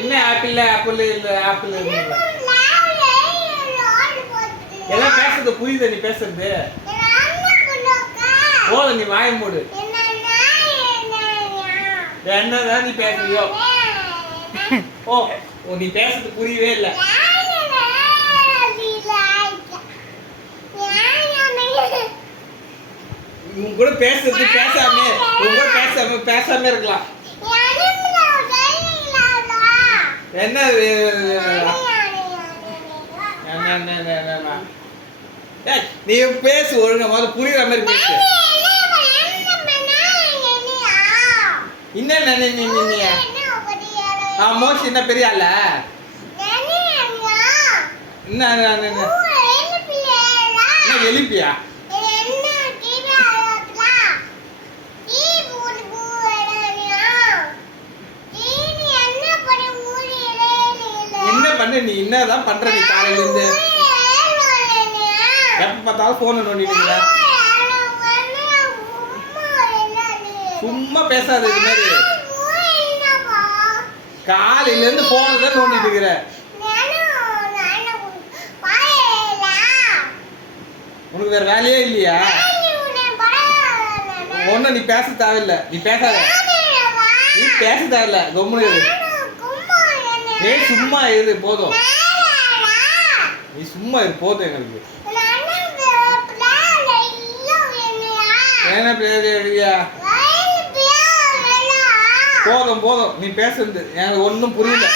என்ன apple apple இல்ல apple எல்லாம் பேசுறது புரியுது நீ பேசுறது போல நீ வாய மூடு என்னதான் நீ பேசுறியோ ஓ நீ பேசுறது புரியவே இல்லை உன் கூட பேசுறது பேசாம இருக்கலாம் என்ன நீ பேசு ஒழுங்கா முதல்ல புரியுற மாதிரி பேசு என்ன மோஷி என்ன பெரிய ஆள என்ன எலிப்பியா என்ன பண்ண நீ என்னதான் பண்ற நீ காலையில இருந்து எப்ப பார்த்தாலும் போன் நோண்டிட்டு இருக்கிற சும்மா பேசாத இது மாதிரி காலையில இருந்து போனை தான் நோண்டிட்டு இருக்கிற உனக்கு வேற வேலையே இல்லையா ஒன்னும் நீ பேச தேவையில்லை நீ பேச தேவையில்ல கம்முனு இரு நீ சும்மா இரு போதும் நீ சும்மா இரு போதும் எங்களுக்கு என்ன பேசுறியா போதும் நீ பேசுறது எனக்கு ஒன்றும் புரியல